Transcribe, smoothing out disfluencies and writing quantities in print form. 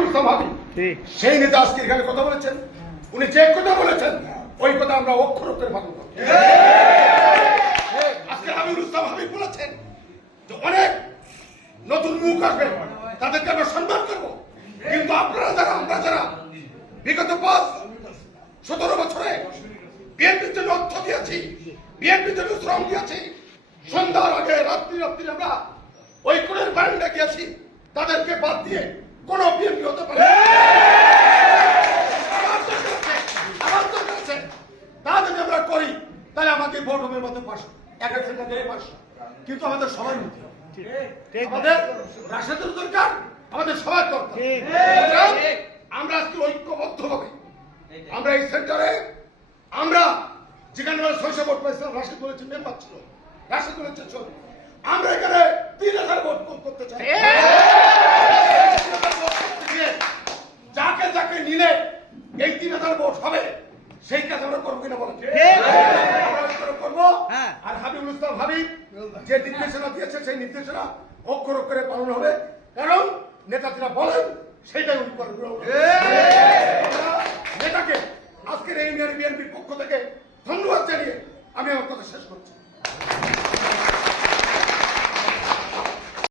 হাবিবুল ইসলাম হাবিব সেই নেতা আজকে এখানে কথা বলেছেন। উনি যে কথা বলেছেন ওই কথা আমরা অক্ষর অক্ষরে পালন করব। আজকে হাবিবুল ইসলাম হাবিব বলেছেন যে অনেক নতুন মুখ আসবে, তাদেরকে আমরা সম্মান করব। কিন্তু আপনারা যারা, আমরা যারা বিগত 17 বছরে বিএনপির জন্য অর্থ দিয়েছি, বিএনপির জন্য শ্রম দিয়েছি, সন্ধ্যার আগে রাত্রি আমরা ওই কোণের বারান্দা গিয়েছি, তাদেরকে বাদ দিয়ে কোন বিএনপি হতে পারে আমার দরকার আছে। তা যদি আমরা করি তাহলে আমাদের ভোট হবে মতো 500 কিন্তু আমাদের সবাই নিতে হবে। আমাদের রাশেদের দরকার, আমাদের সবার দরকার। আমরা আজকে ঐক্যবদ্ধ হবে, আমরা এই সেন্টারে আমরা যেখানে 600 ভোট পাইছিলাম, রাশেদ বলেছে মেম্বার ছিল, রাশেদ বলেছে চল, আমরা এখানে 3000 ভোট করতে চাই। যাকে যাকে নিলে এই 3000 ভোট হবে সেই কাজ আমরা করবো কিনা বলেন? করবো। আর হাবিবুল ইসলাম হাবিব যে নির্দেশনা দিয়েছে সেই নির্দেশনা অক্ষর অক্ষরে পালন হবে, কারণ নেতা যেটা বলেন সেইটাই উনি করেন। নেতাকে আজকের এই ইউনিয়ন বিএনপির পক্ষ থেকে ধন্যবাদ জানিয়ে আমি আমার কথা শেষ করছি।